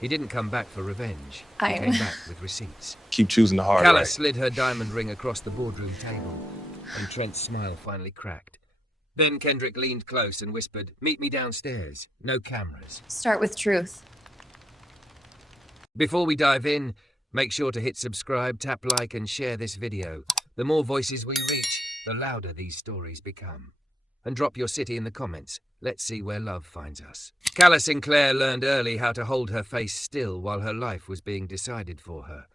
He didn't come back for revenge. He came back with receipts. Keep choosing the hard Calla way. slid her diamond ring across the boardroom table, and Trent's smile finally cracked. Then Kendrick leaned close and whispered, "Meet me downstairs. No cameras." Start with truth. Before we dive in, make sure to hit subscribe, tap like, and share this video. The more voices we reach, the louder these stories become. And drop your city in the comments. Let's see where love finds us. Calla Sinclair learned early how to hold her face still while her life was being decided for her.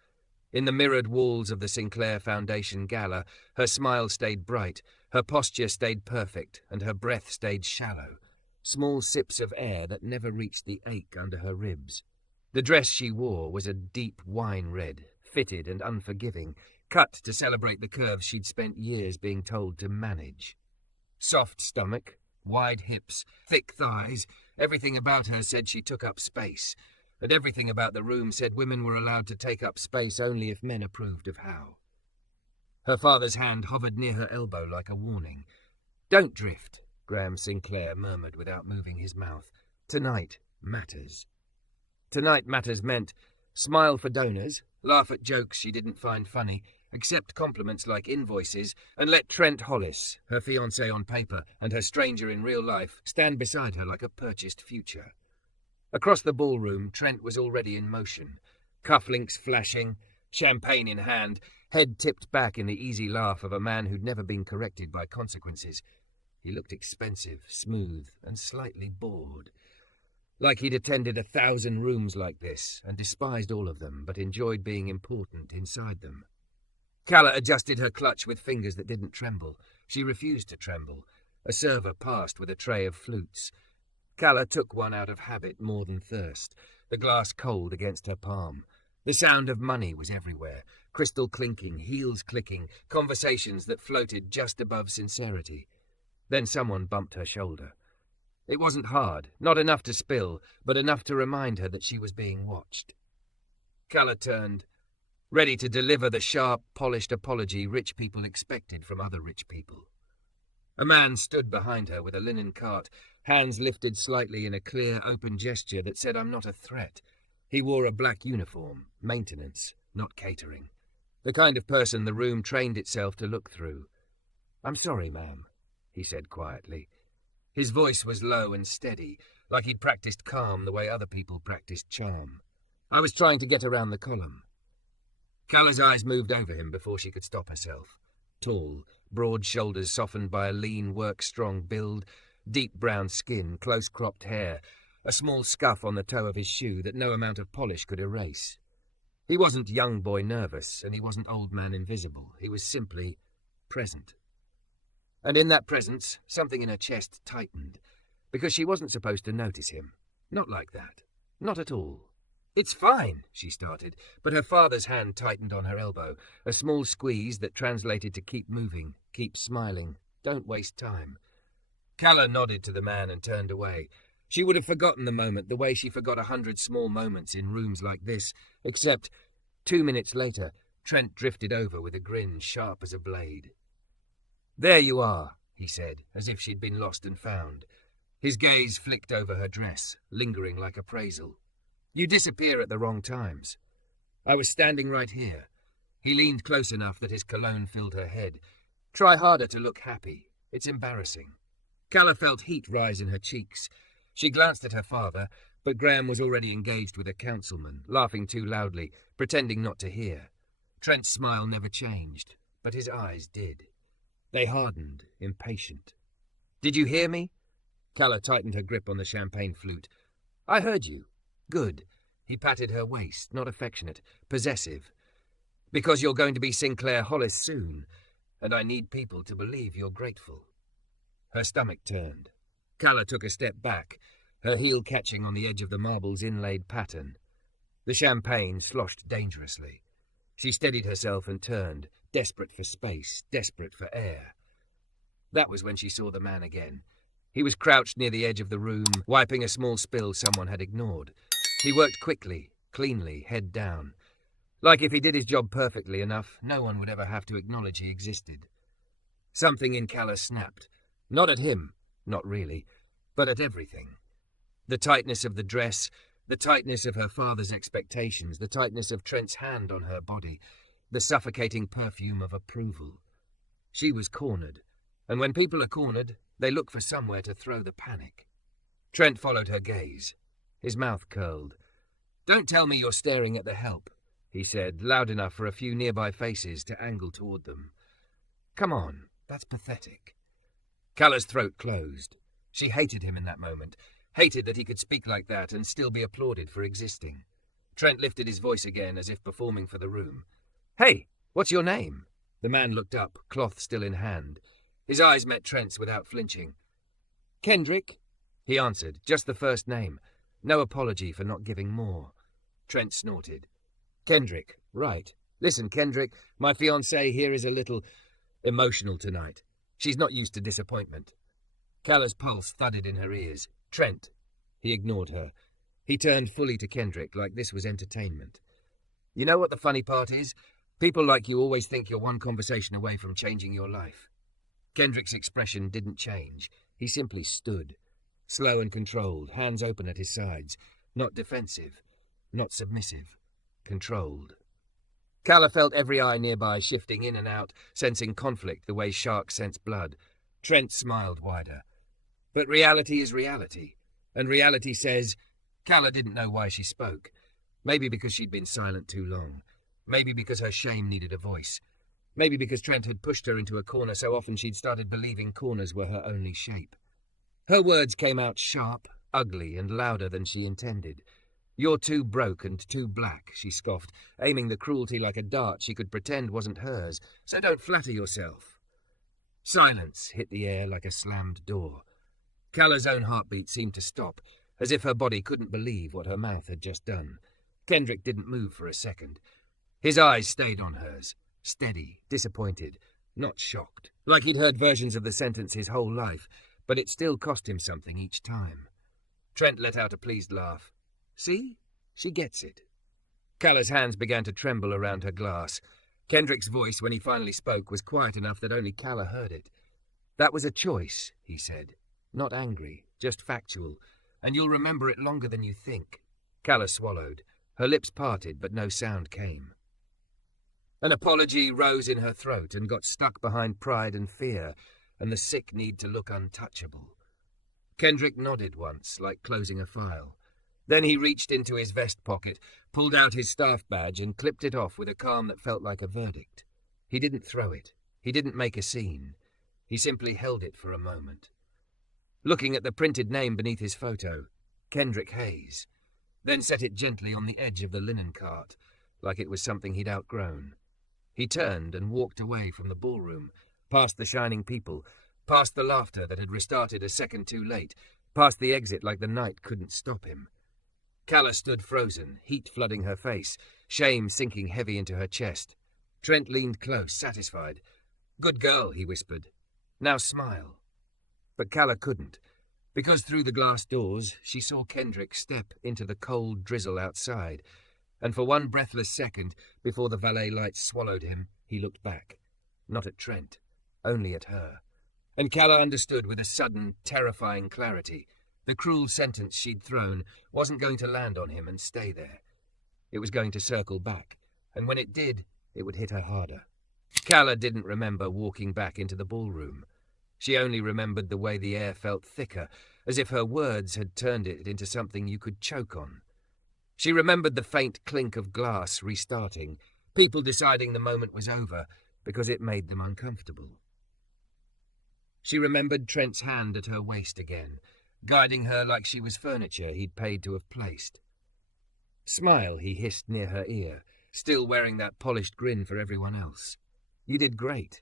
In the mirrored walls of the Sinclair Foundation Gala, her smile stayed bright, her posture stayed perfect, and her breath stayed shallow. Small sips of air that never reached the ache under her ribs. The dress she wore was a deep wine red, fitted and unforgiving, cut to celebrate the curves she'd spent years being told to manage. Soft stomach, wide hips, thick thighs, everything about her said she took up space, and everything about the room said women were allowed to take up space only if men approved of how. Her father's hand hovered near her elbow like a warning. "Don't drift," Graham Sinclair murmured without moving his mouth. "Tonight matters." Tonight matters meant smile for donors, laugh at jokes she didn't find funny, accept compliments like invoices, and let Trent Hollis, her fiancé on paper and her stranger in real life, stand beside her like a purchased future. Across the ballroom, Trent was already in motion, cufflinks flashing, champagne in hand, head tipped back in the easy laugh of a man who'd never been corrected by consequences. He looked expensive, smooth, and slightly bored. Like he'd attended 1,000 rooms like this, and despised all of them, but enjoyed being important inside them. Calla adjusted her clutch with fingers that didn't tremble. She refused to tremble. A server passed with a tray of flutes. Calla took one out of habit more than thirst, the glass cold against her palm. The sound of money was everywhere, crystal clinking, heels clicking, conversations that floated just above sincerity. Then someone bumped her shoulder. It wasn't hard, not enough to spill, but enough to remind her that she was being watched. Calla turned, ready to deliver the sharp, polished apology rich people expected from other rich people. A man stood behind her with a linen cart, hands lifted slightly in a clear, open gesture that said, "I'm not a threat." He wore a black uniform, maintenance, not catering. The kind of person the room trained itself to look through. "I'm sorry, ma'am," he said quietly. His voice was low and steady, like he'd practiced calm the way other people practiced charm. "I was trying to get around the column." Calla's eyes moved over him before she could stop herself. Tall, broad shoulders softened by a lean, work-strong build, deep brown skin, close-cropped hair, a small scuff on the toe of his shoe that no amount of polish could erase. He wasn't young boy nervous, and he wasn't old man invisible. He was simply present. And in that presence, something in her chest tightened, because she wasn't supposed to notice him. Not like that. Not at all. "It's fine," she started, but her father's hand tightened on her elbow, a small squeeze that translated to keep moving, keep smiling, don't waste time. Calla nodded to the man and turned away. She would have forgotten the moment the way she forgot 100 small moments in rooms like this, except 2 minutes later, Trent drifted over with a grin sharp as a blade. "There you are," he said, as if she'd been lost and found. His gaze flicked over her dress, lingering like appraisal. "You disappear at the wrong times. I was standing right here." He leaned close enough that his cologne filled her head. "Try harder to look happy. It's embarrassing." Calla felt heat rise in her cheeks. She glanced at her father, but Graham was already engaged with a councilman, laughing too loudly, pretending not to hear. Trent's smile never changed, but his eyes did. They hardened, impatient. "Did you hear me?" Calla tightened her grip on the champagne flute. "I heard you. Good." He patted her waist, not affectionate, possessive. "Because you're going to be Sinclair Hollis soon, and I need people to believe you're grateful." Her stomach turned. Calla took a step back, her heel catching on the edge of the marble's inlaid pattern. The champagne sloshed dangerously. She steadied herself and turned, desperate for space, desperate for air. That was when she saw the man again. He was crouched near the edge of the room, wiping a small spill someone had ignored. He worked quickly, cleanly, head down. Like if he did his job perfectly enough, no one would ever have to acknowledge he existed. Something in Calla snapped. Not at him, not really, but at everything. The tightness of the dress, The tightness of her father's expectations, the tightness of Trent's hand on her body, the suffocating perfume of approval. She was cornered, and when people are cornered, they look for somewhere to throw the panic. Trent followed her gaze. His mouth curled. "Don't tell me you're staring at the help," he said, loud enough for a few nearby faces to angle toward them. "Come on, that's pathetic." Calla's throat closed. She hated him in that moment, hated that he could speak like that and still be applauded for existing. Trent lifted his voice again as if performing for the room. "Hey, what's your name?" The man looked up, cloth still in hand. His eyes met Trent's without flinching. "Kendrick," he answered, just the first name. No apology for not giving more. Trent snorted. "Kendrick, right. Listen, Kendrick, my fiancée here is a little emotional tonight. She's not used to disappointment." Calla's pulse thudded in her ears. "Trent." He ignored her. He turned fully to Kendrick like this was entertainment. "You know what the funny part is? People like you always think you're one conversation away from changing your life." Kendrick's expression didn't change. He simply stood, slow and controlled, hands open at his sides, not defensive, not submissive, controlled. Calla felt every eye nearby shifting in and out, sensing conflict the way sharks sense blood. Trent smiled wider. But reality is reality, and reality says... Calla didn't know why she spoke. Maybe because she'd been silent too long. Maybe because her shame needed a voice. Maybe because Trent had pushed her into a corner so often she'd started believing corners were her only shape. Her words came out sharp, ugly, and louder than she intended. "You're too broke and too black," she scoffed, aiming the cruelty like a dart she could pretend wasn't hers, "so don't flatter yourself." Silence hit the air like a slammed door. Calla's own heartbeat seemed to stop, as if her body couldn't believe what her mouth had just done. Kendrick didn't move for a second. His eyes stayed on hers, steady, disappointed, not shocked, like he'd heard versions of the sentence his whole life, but it still cost him something each time. Trent let out a pleased laugh. "See? She gets it." Calla's hands began to tremble around her glass. Kendrick's voice, when he finally spoke, was quiet enough that only Calla heard it. "That was a choice," he said. "Not angry, just factual. And you'll remember it longer than you think." Calla swallowed. Her lips parted, but no sound came. An apology rose in her throat and got stuck behind pride and fear, and the sick need to look untouchable. Kendrick nodded once, like closing a file. Then he reached into his vest pocket, pulled out his staff badge, and clipped it off with a calm that felt like a verdict. He didn't throw it. He didn't make a scene. He simply held it for a moment. Looking at the printed name beneath his photo, Kendrick Hayes, then set it gently on the edge of the linen cart, like it was something he'd outgrown. He turned and walked away from the ballroom, past the shining people, past the laughter that had restarted a second too late, past the exit like the night couldn't stop him. Calla stood frozen, heat flooding her face, shame sinking heavy into her chest. Trent leaned close, satisfied. "Good girl," he whispered. "Now smile." But Calla couldn't, because through the glass doors she saw Kendrick step into the cold drizzle outside, and for one breathless second, before the valet lights swallowed him, he looked back. Not at Trent, only at her. And Calla understood with a sudden, terrifying clarity. The cruel sentence she'd thrown wasn't going to land on him and stay there. It was going to circle back, and when it did, it would hit her harder. Calla didn't remember walking back into the ballroom. She only remembered the way the air felt thicker, as if her words had turned it into something you could choke on. She remembered the faint clink of glass restarting, people deciding the moment was over because it made them uncomfortable. She remembered Trent's hand at her waist again, guiding her like she was furniture he'd paid to have placed. "Smile," he hissed near her ear, still wearing that polished grin for everyone else. "You did great."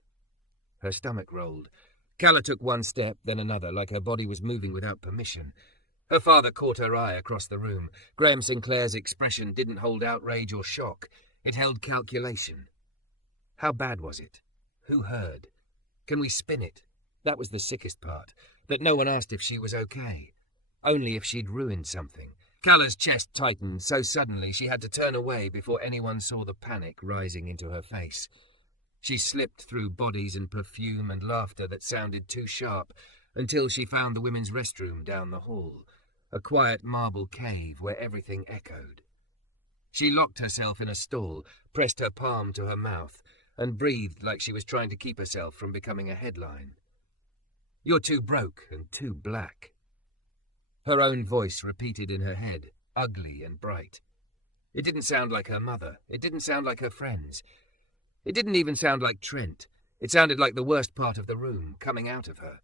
Her stomach rolled. Calla took one step, then another, like her body was moving without permission. Her father caught her eye across the room. Graham Sinclair's expression didn't hold outrage or shock. It held calculation. How bad was it? Who heard? Can we spin it? That was the sickest part, that no one asked if she was okay. Only if she'd ruined something. Calla's chest tightened so suddenly she had to turn away before anyone saw the panic rising into her face. She slipped through bodies and perfume and laughter that sounded too sharp until she found the women's restroom down the hall. a quiet marble cave where everything echoed. She locked herself in a stall, pressed her palm to her mouth, and breathed like she was trying to keep herself from becoming a headline. "You're too broke and too black." Her own voice repeated in her head, ugly and bright. It didn't sound like her mother. It didn't sound like her friends. It didn't even sound like Trent. It sounded like the worst part of the room, coming out of her.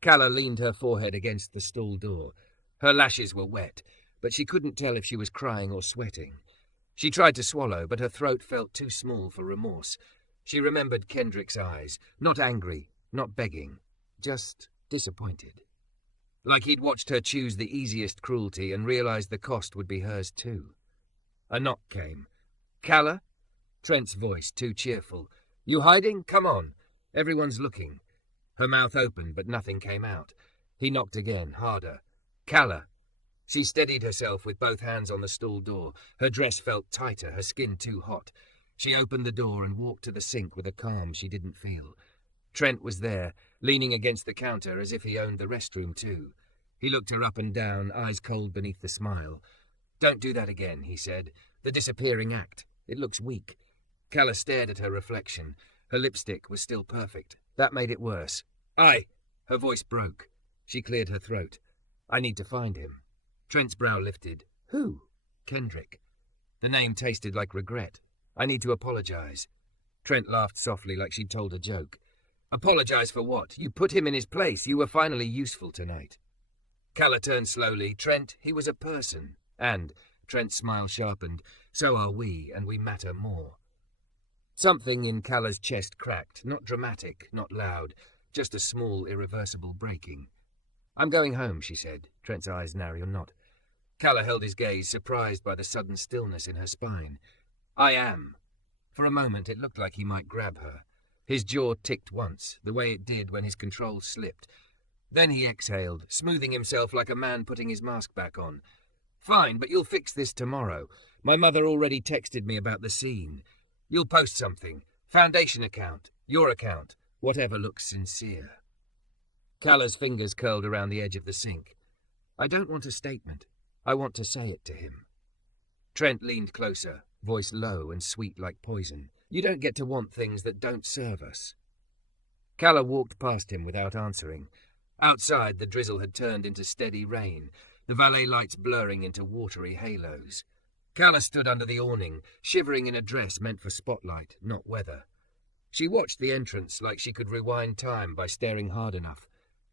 Calla leaned her forehead against the stall door. Her lashes were wet, but she couldn't tell if she was crying or sweating. She tried to swallow, but her throat felt too small for remorse. She remembered Kendrick's eyes, not angry, not begging, just disappointed. Like he'd watched her choose the easiest cruelty and realized the cost would be hers too. A knock came. "Calla?" Trent's voice, too cheerful. "You hiding? Come on. Everyone's looking." Her mouth opened, but nothing came out. He knocked again, harder. "Calla." She steadied herself with both hands on the stall door. Her dress felt tighter, her skin too hot. She opened the door and walked to the sink with a calm she didn't feel. Trent was there, leaning against the counter as if he owned the restroom too. He looked her up and down, eyes cold beneath the smile. "Don't do that again," he said. "The disappearing act. It looks weak." Calla stared at her reflection. Her lipstick was still perfect. That made it worse. "I..." Her voice broke. She cleared her throat. "I need to find him." Trent's brow lifted. "Who?" "Kendrick." The name tasted like regret. "I need to apologize." Trent laughed softly like she'd told a joke. "Apologize for what? You put him in his place. You were finally useful tonight." Calla turned slowly. "Trent, he was a person. And," Trent's smile sharpened, "so are we, and we matter more." Something in Calla's chest cracked, not dramatic, not loud, just a small, irreversible breaking. "I'm going home," she said, Trent's eyes narrow not. Calla held his gaze, surprised by the sudden stillness in her spine. "I am." For a moment it looked like he might grab her. His jaw ticked once, the way it did when his control slipped. Then he exhaled, smoothing himself like a man putting his mask back on. "Fine, but you'll fix this tomorrow. My mother already texted me about the scene. You'll post something. Foundation account. Your account. Whatever looks sincere." Calla's fingers curled around the edge of the sink. "I don't want a statement. I want to say it to him." Trent leaned closer, voice low and sweet like poison. "You don't get to want things that don't serve us." Calla walked past him without answering. Outside, the drizzle had turned into steady rain, the valet lights blurring into watery halos. Calla stood under the awning, shivering in a dress meant for spotlight, not weather. She watched the entrance like she could rewind time by staring hard enough.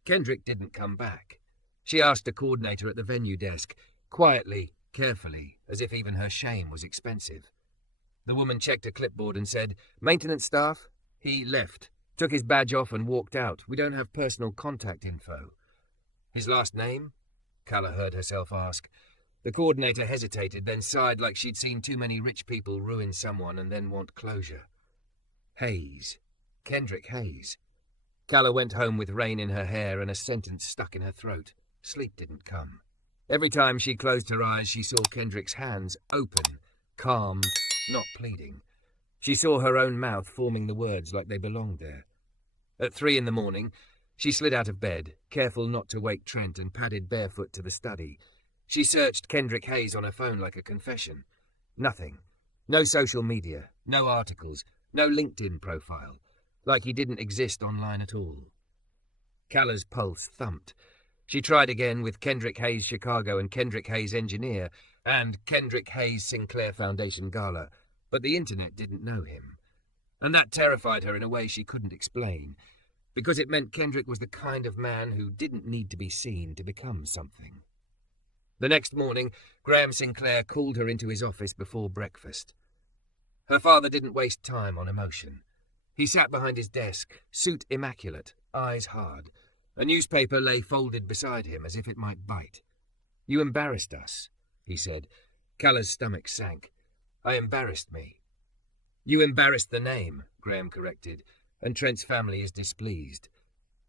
Kendrick didn't come back. She asked a coordinator at the venue desk, quietly, carefully, as if even her shame was expensive. The woman checked a clipboard and said, "Maintenance staff?" He left, took his badge off and walked out. "We don't have personal contact info." "His last name?" Calla heard herself ask. The coordinator hesitated, then sighed like she'd seen too many rich people ruin someone and then want closure. "Hayes. Kendrick Hayes." Calla went home with rain in her hair and a sentence stuck in her throat. Sleep didn't come. Every time she closed her eyes, she saw Kendrick's hands open, calm, not pleading. She saw her own mouth forming the words like they belonged there. At 3 a.m, she slid out of bed, careful not to wake Trent, and padded barefoot to the study. She searched Kendrick Hayes on her phone like a confession. Nothing. No social media, no articles, no LinkedIn profile. Like he didn't exist online at all. Calla's pulse thumped. She tried again with Kendrick Hayes Chicago and Kendrick Hayes Engineer and Kendrick Hayes Sinclair Foundation Gala, but the internet didn't know him. And that terrified her in a way she couldn't explain, because it meant Kendrick was the kind of man who didn't need to be seen to become something. The next morning, Graham Sinclair called her into his office before breakfast. Her father didn't waste time on emotion. He sat behind his desk, suit immaculate, eyes hard. A newspaper lay folded beside him as if it might bite. "You embarrassed us," he said. Calla's stomach sank. "I embarrassed me." "You embarrassed the name," Graham corrected, "and Trent's family is displeased."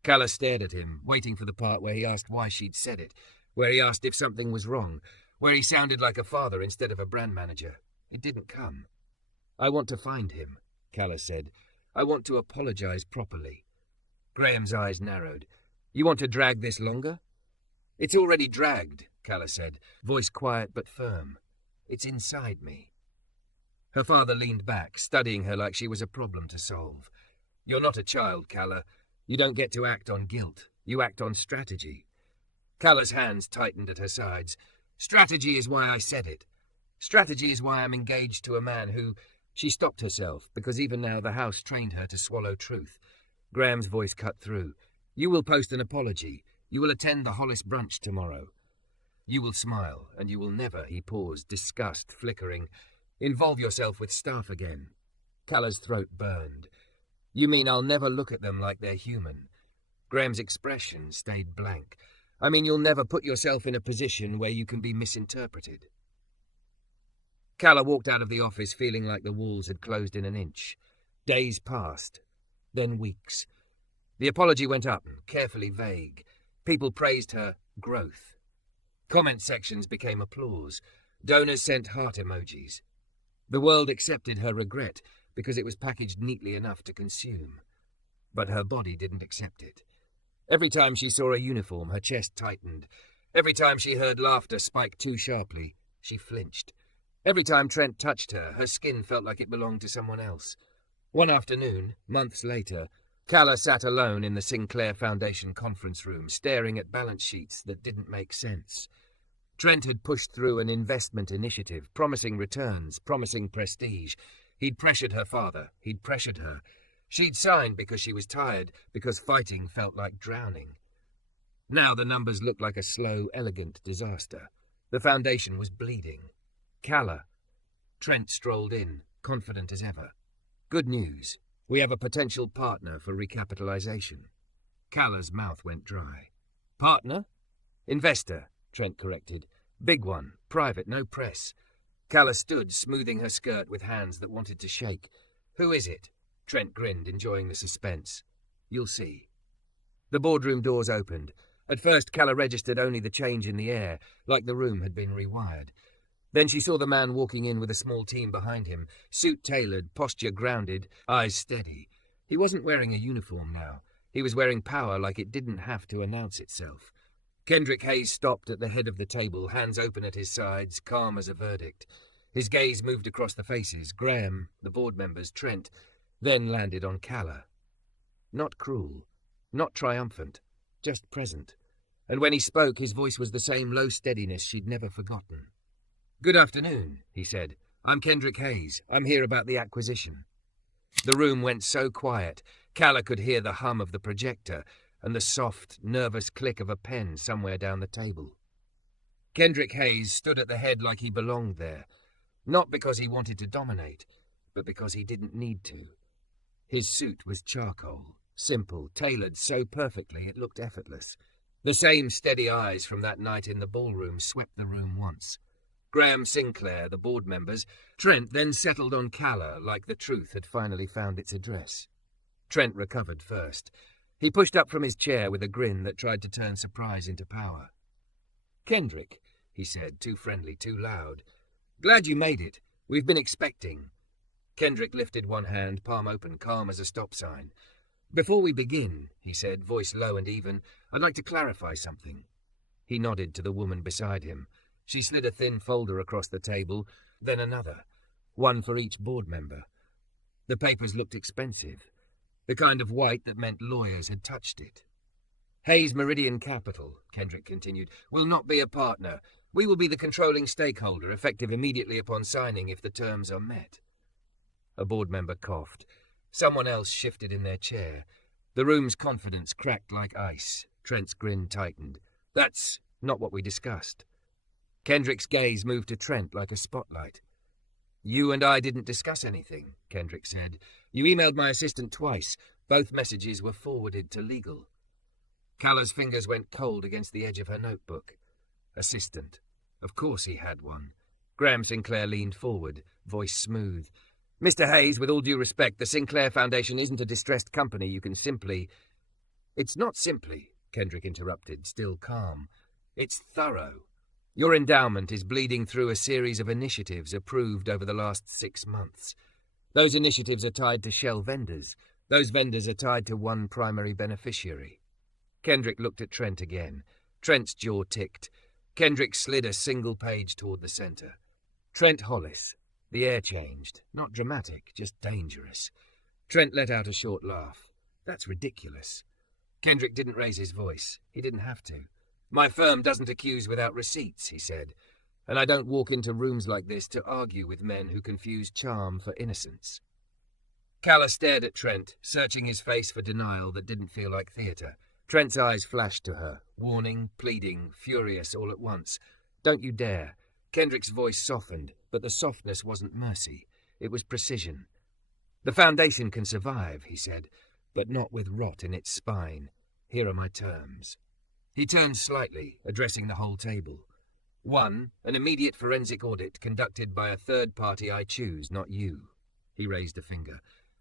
Calla stared at him, waiting for the part where he asked why she'd said it, where he asked if something was wrong, where he sounded like a father instead of a brand manager. It didn't come. "I want to find him," Calla said. "I want to apologize properly." Graham's eyes narrowed. "You want to drag this longer?" "It's already dragged," Calla said, voice quiet but firm. It's inside me. Her father leaned back, studying her like she was a problem to solve. You're not a child, Calla. You don't get to act on guilt. You act on strategy. Calla's hands tightened at her sides. Strategy is why I said it. Strategy is why I'm engaged to a man who... She stopped herself, because even now the house trained her to swallow truth. Graham's voice cut through. You will post an apology. You will attend the Hollis brunch tomorrow. You will smile, and you will never, he paused, disgust flickering, involve yourself with staff again. Calla's throat burned. You mean I'll never look at them like they're human? Graham's expression stayed blank. I mean you'll never put yourself in a position where you can be misinterpreted. Calla walked out of the office feeling like the walls had closed in an inch. Days passed, then weeks. The apology went up, carefully vague. People praised her growth. Comment sections became applause. Donors sent heart emojis. The world accepted her regret because it was packaged neatly enough to consume. But her body didn't accept it. Every time she saw a uniform, her chest tightened. Every time she heard laughter spike too sharply, she flinched. Every time Trent touched her, her skin felt like it belonged to someone else. One afternoon, months later, Calla sat alone in the Sinclair Foundation conference room, staring at balance sheets that didn't make sense. Trent had pushed through an investment initiative, promising returns, promising prestige. He'd pressured her father. He'd pressured her. She'd signed because she was tired, because fighting felt like drowning. Now the numbers looked like a slow, elegant disaster. The foundation was bleeding. Calla. Trent strolled in, confident as ever. Good news. We have a potential partner for recapitalization. Calla's mouth went dry. Partner? Investor, Trent corrected. Big one, private, no press. Calla stood, smoothing her skirt with hands that wanted to shake. Who is it? Trent grinned, enjoying the suspense. You'll see. The boardroom doors opened. At first, Calla registered only the change in the air, like the room had been rewired. Then she saw the man walking in with a small team behind him, suit tailored, posture grounded, eyes steady. He wasn't wearing a uniform now. He was wearing power like it didn't have to announce itself. Kendrick Hayes stopped at the head of the table, hands open at his sides, calm as a verdict. His gaze moved across the faces, Graham, the board members, Trent, then landed on Calla. Not cruel, not triumphant, just present. And when he spoke, his voice was the same low steadiness she'd never forgotten. Good afternoon, he said. I'm Kendrick Hayes. I'm here about the acquisition. The room went so quiet, Calla could hear the hum of the projector and the soft, nervous click of a pen somewhere down the table. Kendrick Hayes stood at the head like he belonged there, not because he wanted to dominate, but because he didn't need to. His suit was charcoal, simple, tailored so perfectly it looked effortless. The same steady eyes from that night in the ballroom swept the room once. Graham, Sinclair, the board members, Trent then settled on Calla like the truth had finally found its address. Trent recovered first. He pushed up from his chair with a grin that tried to turn surprise into power. Kendrick, he said, too friendly, too loud. Glad you made it. We've been expecting. Kendrick lifted one hand, palm open, calm as a stop sign. Before we begin, he said, voice low and even, I'd like to clarify something. He nodded to the woman beside him. She slid a thin folder across the table, then another, one for each board member. The papers looked expensive, the kind of white that meant lawyers had touched it. Hayes Meridian Capital, Kendrick continued, will not be a partner. We will be the controlling stakeholder, effective immediately upon signing if the terms are met. A board member coughed. Someone else shifted in their chair. The room's confidence cracked like ice. Trent's grin tightened. That's not what we discussed. Kendrick's gaze moved to Trent like a spotlight. You and I didn't discuss anything, Kendrick said. You emailed my assistant twice. Both messages were forwarded to legal. Calla's fingers went cold against the edge of her notebook. Assistant. Of course he had one. Graham Sinclair leaned forward, voice smooth. Mr. Hayes, with all due respect, the Sinclair Foundation isn't a distressed company you can simply... It's not simply, Kendrick interrupted, still calm. It's thorough. Your endowment is bleeding through a series of initiatives approved over the last 6 months. Those initiatives are tied to shell vendors. Those vendors are tied to one primary beneficiary. Kendrick looked at Trent again. Trent's jaw ticked. Kendrick slid a single page toward the center. Trent Hollis. The air changed. Not dramatic, just dangerous. Trent let out a short laugh. That's ridiculous. Kendrick didn't raise his voice. He didn't have to. My firm doesn't accuse without receipts, he said. And I don't walk into rooms like this to argue with men who confuse charm for innocence. Calla stared at Trent, searching his face for denial that didn't feel like theatre. Trent's eyes flashed to her, warning, pleading, furious all at once. Don't you dare. Kendrick's voice softened, but the softness wasn't mercy. It was precision. The foundation can survive, he said, but not with rot in its spine. Here are my terms. He turned slightly, addressing the whole table. 1. An immediate forensic audit conducted by a third party I choose, not you. He raised a finger.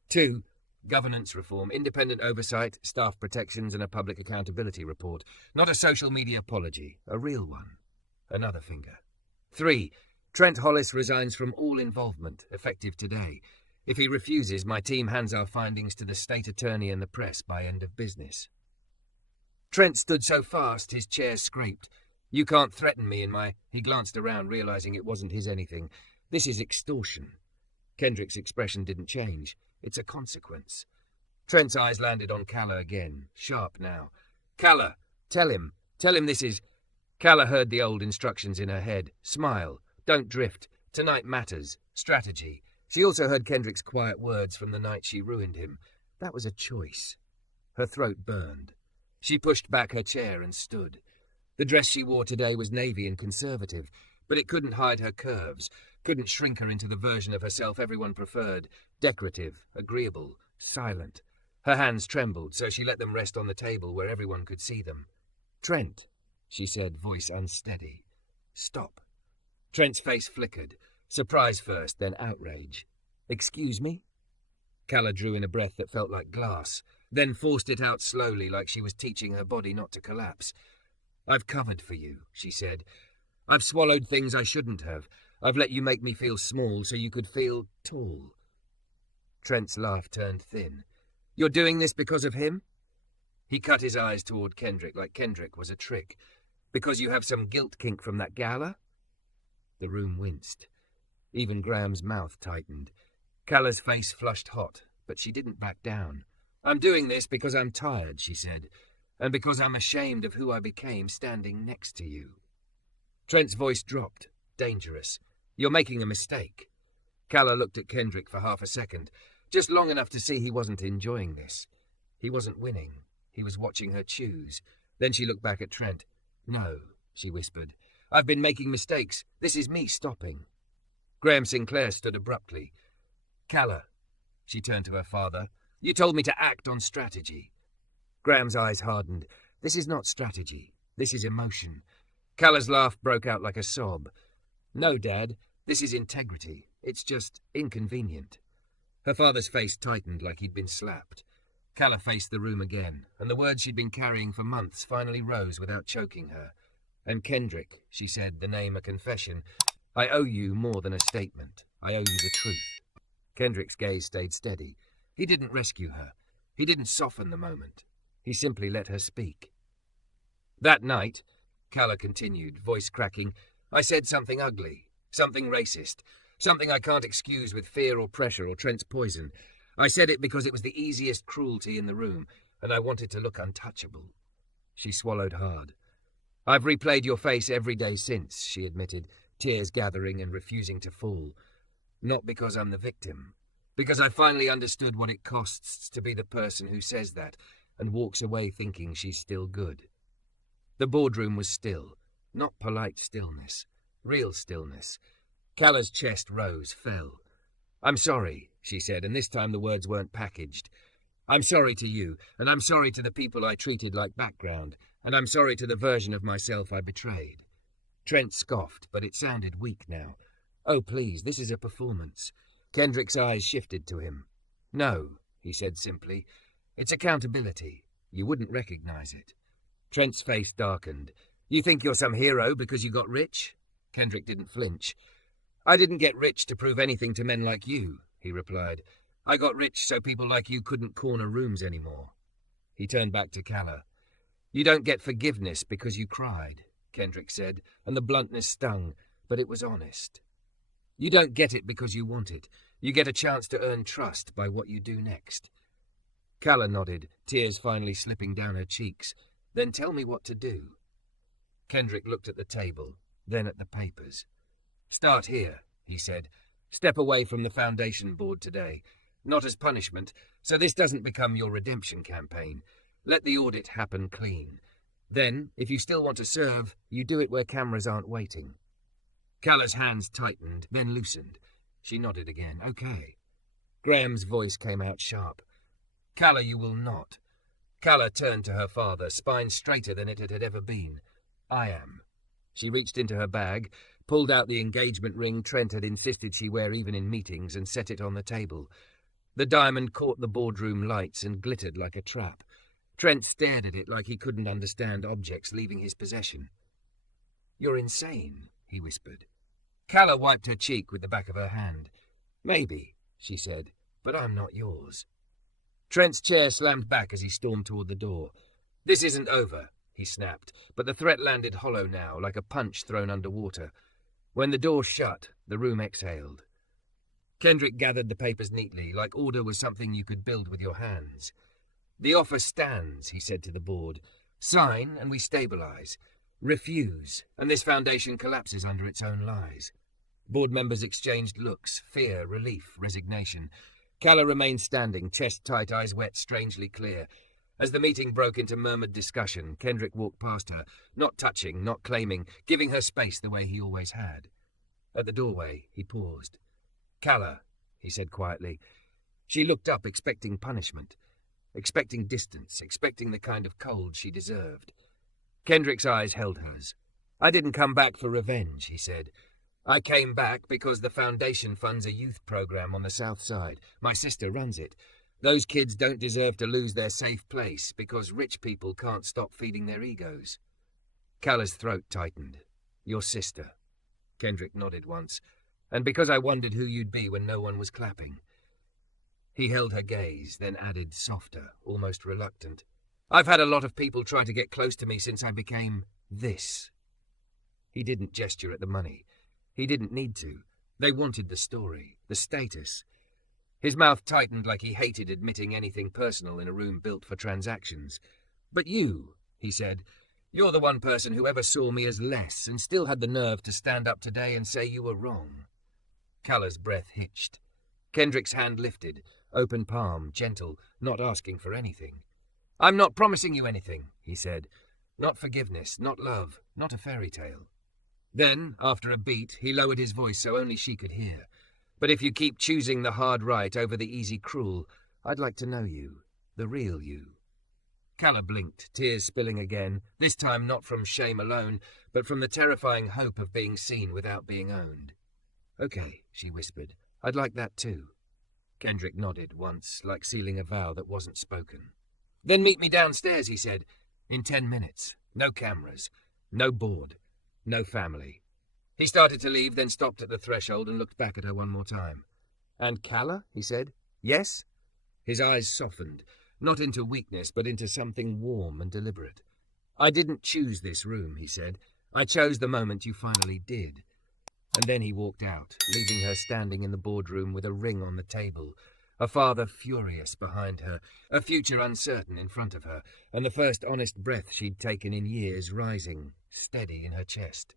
2. Governance reform, independent oversight, staff protections, and a public accountability report. Not a social media apology, a real one. Another finger. 3. Trent Hollis resigns from all involvement, effective today. If he refuses, my team hands our findings to the state attorney and the press by end of business. Trent stood so fast his chair scraped. You can't threaten me in my... He glanced around, realizing it wasn't his anything. This is extortion. Kendrick's expression didn't change. It's a consequence. Trent's eyes landed on Calla again, sharp now. Calla, tell him this is... Calla heard the old instructions in her head. Smile. Don't drift. Tonight matters. Strategy. She also heard Kendrick's quiet words from the night she ruined him. That was a choice. Her throat burned. She pushed back her chair and stood. The dress she wore today was navy and conservative, but it couldn't hide her curves, couldn't shrink her into the version of herself everyone preferred. Decorative, agreeable, silent. Her hands trembled, so she let them rest on the table where everyone could see them. Trent, she said, voice unsteady. Stop. Trent's face flickered. Surprise first, then outrage. Excuse me? Calla drew in a breath that felt like glass, then forced it out slowly like she was teaching her body not to collapse. I've covered for you, she said. I've swallowed things I shouldn't have. I've let you make me feel small so you could feel tall. Trent's laugh turned thin. You're doing this because of him? He cut his eyes toward Kendrick like Kendrick was a trick. Because you have some guilt kink from that gala? The room winced. Even Graham's mouth tightened. Calla's face flushed hot, but she didn't back down. I'm doing this because I'm tired, she said, and because I'm ashamed of who I became standing next to you. Trent's voice dropped, dangerous. You're making a mistake. Calla looked at Kendrick for half a second, just long enough to see he wasn't enjoying this. He wasn't winning. He was watching her choose. Then she looked back at Trent. No, she whispered. I've been making mistakes. This is me stopping. Graham Sinclair stood abruptly. Calla, she turned to her father, you told me to act on strategy. Graham's eyes hardened. This is not strategy. This is emotion. Calla's laugh broke out like a sob. No, Dad, this is integrity. It's just inconvenient. Her father's face tightened like he'd been slapped. Calla faced the room again, and the words she'd been carrying for months finally rose without choking her. And Kendrick, she said, the name a confession. I owe you more than a statement. I owe you the truth. Kendrick's gaze stayed steady. He didn't rescue her. He didn't soften the moment. He simply let her speak. That night, Calla continued, voice cracking, I said something ugly, something racist, something I can't excuse with fear or pressure or Trent's poison. I said it because it was the easiest cruelty in the room, and I wanted to look untouchable. She swallowed hard. I've replayed your face every day since, she admitted, tears gathering and refusing to fall. Not because I'm the victim, because I finally understood what it costs to be the person who says that and walks away thinking she's still good. The boardroom was still, not polite stillness, real stillness. Calla's chest rose, fell. I'm sorry, she said, and this time the words weren't packaged. I'm sorry to you, and I'm sorry to the people I treated like background, and I'm sorry to the version of myself I betrayed. Trent scoffed, but it sounded weak now. Oh, please, this is a performance. Kendrick's eyes shifted to him. No, he said simply. It's accountability. You wouldn't recognize it. Trent's face darkened. You think you're some hero because you got rich? Kendrick didn't flinch. I didn't get rich to prove anything to men like you, he replied. I got rich so people like you couldn't corner rooms anymore. He turned back to Calla. You don't get forgiveness because you cried. Kendrick said, and the bluntness stung, but it was honest. You don't get it because you want it. You get a chance to earn trust by what you do next. Calla nodded, tears finally slipping down her cheeks. Then tell me what to do. Kendrick looked at the table, then at the papers. Start here, he said. Step away from the foundation board today. Not as punishment, so this doesn't become your redemption campaign. Let the audit happen clean. Then, if you still want to serve, you do it where cameras aren't waiting. Calla's hands tightened, then loosened. She nodded again. Okay. Graham's voice came out sharp. Calla, you will not. Calla turned to her father, spine straighter than it had ever been. I am. She reached into her bag, pulled out the engagement ring Trent had insisted she wear even in meetings, and set it on the table. The diamond caught the boardroom lights and glittered like a trap. Trent stared at it like he couldn't understand objects leaving his possession. You're insane, he whispered. Calla wiped her cheek with the back of her hand. Maybe, she said, but I'm not yours. Trent's chair slammed back as he stormed toward the door. This isn't over, he snapped, but the threat landed hollow now, like a punch thrown underwater. When the door shut, the room exhaled. Kendrick gathered the papers neatly, like order was something you could build with your hands. The offer stands, he said to the board. Sign, and we stabilize. Refuse, and this foundation collapses under its own lies. Board members exchanged looks, fear, relief, resignation. Calla remained standing, chest tight, eyes wet, strangely clear. As the meeting broke into murmured discussion, Kendrick walked past her, not touching, not claiming, giving her space the way he always had. At the doorway, he paused. Calla, he said quietly. She looked up, expecting punishment, expecting distance, expecting the kind of cold she deserved. Kendrick's eyes held hers. I didn't come back for revenge, he said. I came back because the foundation funds a youth program on the south side. My sister runs it. Those kids don't deserve to lose their safe place because rich people can't stop feeding their egos. Calla's throat tightened. Your sister. Kendrick nodded once. And because I wondered who you'd be when no one was clapping. He held her gaze, then added, softer, almost reluctant. I've had a lot of people try to get close to me since I became this. He didn't gesture at the money. He didn't need to. They wanted the story, the status. His mouth tightened like he hated admitting anything personal in a room built for transactions. But you, he said, you're the one person who ever saw me as less and still had the nerve to stand up today and say you were wrong. Calla's breath hitched. Kendrick's hand lifted, open palm, gentle, not asking for anything. I'm not promising you anything, he said. Not forgiveness, not love, not a fairy tale. Then, after a beat, he lowered his voice so only she could hear. But if you keep choosing the hard right over the easy cruel, I'd like to know you, the real you. Calla blinked, tears spilling again, this time not from shame alone, but from the terrifying hope of being seen without being owned. Okay, she whispered. I'd like that too. Kendrick nodded once, like sealing a vow that wasn't spoken. Then meet me downstairs, he said. In 10 minutes. No cameras. No board. No family. He started to leave, then stopped at the threshold and looked back at her one more time. And Calla, he said. Yes? His eyes softened, not into weakness, but into something warm and deliberate. I didn't choose this room, he said. I chose the moment you finally did. And then he walked out, leaving her standing in the boardroom with a ring on the table, a father furious behind her, a future uncertain in front of her, and the first honest breath she'd taken in years rising, steady in her chest.